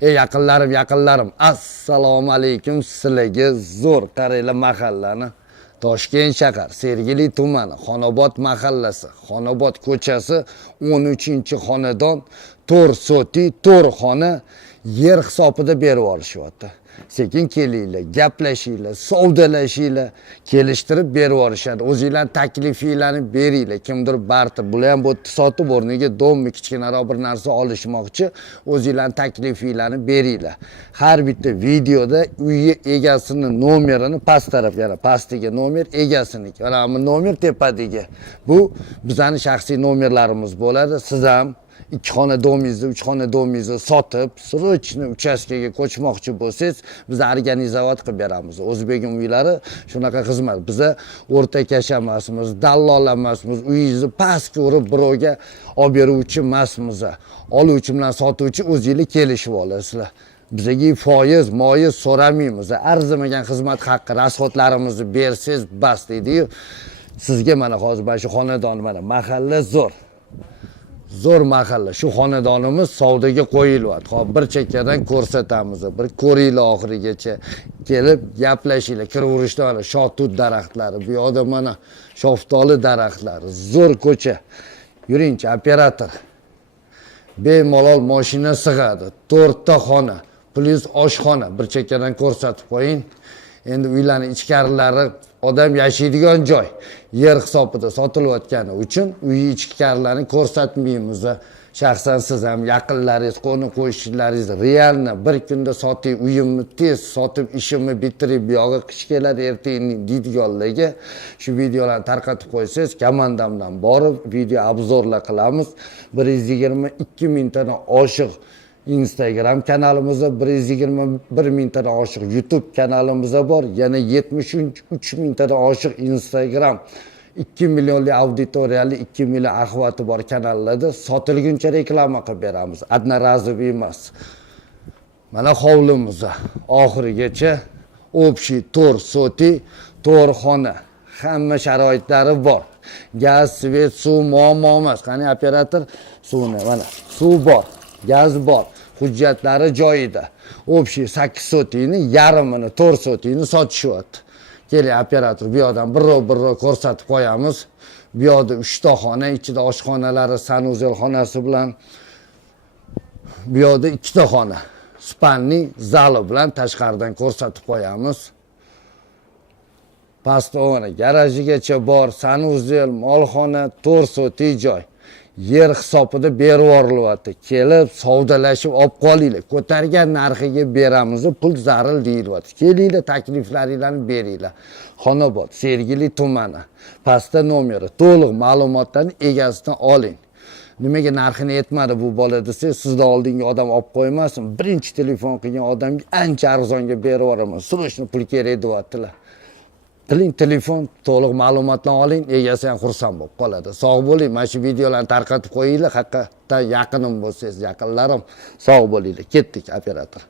Yaqinlarim, assalomu alaykum. Sizlarga zo'r qaraylar mahallani. Toshkent shahar, Sergeli tumani, Xonobod mahallasi, Xonobod ko'chasi, 13-xonadon, 4 soti, 4 xona yer hisobida berib olishyapti. Sekin kelinglar, gaplashinglar, savdolashinglar, kelishtirib berib olishadi. O'zingizlar taklifinglarni beringlar. Kimdir barter, bular ham bu sotib o'rniga dommi kichkinaroq bir narsa olishmoqchi, o'zingizlar taklifinglarni beringlar. Har bitta videoda uy egasining nomerini past taraf, yana pastiga nomer egasiniki. Mana bu nomer tepadagi. Bu bizning shaxsiy nomerlarimiz bo'ladi. Siz ham 2 xonadonimizni, 3 xonadonimizni sotib, srochni uchastkaga ko'chmoqchi bo'lsangiz, biz organizatsiya qilib beramiz. O'zbekning uylari shunaqa xizmat. Biz o'rta kasha emasmiz, dallol emasmiz, uyingizni pastga urib birovga olib beruvchi emasmiz. Oluvchi bilan sotuvchi o'zingizlar kelishib olasizlar. Bizga foiz, moyiz so'ramaymiz. Arzimagan xizmat haqqi, rasxodlarimizni bersangiz bas deydi-yu. Sizga mana hozir mana shu xonadon, mana mahalla zo'r mahalla. Shu xonadonimiz savdoga qo'yilyapti. Hop bir chekkadan ko'rsatamiz. Bir ko'ringlar oxirigacha. Kelib gaplashinglar. Kiraverishda mana shotut daraxtlari, bu yoqda mana shoftoli daraxtlari, zo'r ko'cha. Yuringchi operator. Bemalol mashina sig'adi. 4 ta xona plus oshxona bir chekkadan ko'rsatib qo'ying. Endi uylarning ichkarilari odam yashaydigan joy yer hisobida sotilayotgani uchun uy ichkarilarini ko'rsatmaymiz. Shaxsan siz ham yaqinlaringiz, qo'ni qo'shnilaringiz realni bir kunda soting, uyimni tez sotib, ishimni bitirib, bu yoqqa qish keladi, ertaga deydiganlarga shu videolarni tarqatib qo'ysangiz, komandamdan borib video obzorlar qilamiz. 122 mingtadan oshiq Instagram kanalimizda, 121 mingtadan oshiq YouTube kanalimizda bor. Yana 73 mingtadan oshiq Instagram, 2 millionli auditoriyali, 2 million ahvati bor kanallarda sotilguncha reklama qilib beramiz. Одноразовый emas. Mana hovlimizda oxirigacha общий 4 soti, 4 xona, hamma sharoitlari bor. Gaz, svet, suv muammo emas. Qani operator suvni, mana suv bor. Gaz bor, hujjatlari joyida. Общий 8 sotini, yarmini, 4 sotini sotishyapti. Keling operator, bu yoqdan birro ko'rsatib qo'yamiz. Bu yoqda 3 ta xona, ichida oshxonalari, sanuzel xonasi bilan, bu yoqda 2 ta xona, spanli zali bilan tashqaridan ko'rsatib qo'yamiz. Pastda mana garajigacha bor, sanuzel, molxona, 4 soti joy. Yer hisobida berib yorilyapti. Kelib savdolashib olib qolinglar. Ko'targan narxiga beramiz, pul zaril deyilyapti. Kelinglar, takliflaringizni beringlar. Xonobod, Sergeli tumani. Pastda nomeri, to'liq ma'lumotlarni egasidan oling. Nimaga narxini aytmadi bu bola desa, sizning oldinga odam olib qo'ymasin. Birinchi telefon qilgan odamga ancha arzonga berib yuboraman. Srochni pul kerak deyaptilar. Telefon, to'liq ma'lumotlarni oling, egasi ham xursand bo'lib qoladi. Sog' bo'ling, mana shu videolarni tarqatib qo'yinglar, haqiqatdan yaqinim bo'lsangiz, yaqinlarim, sog' bo'linglar. Ketdik operator.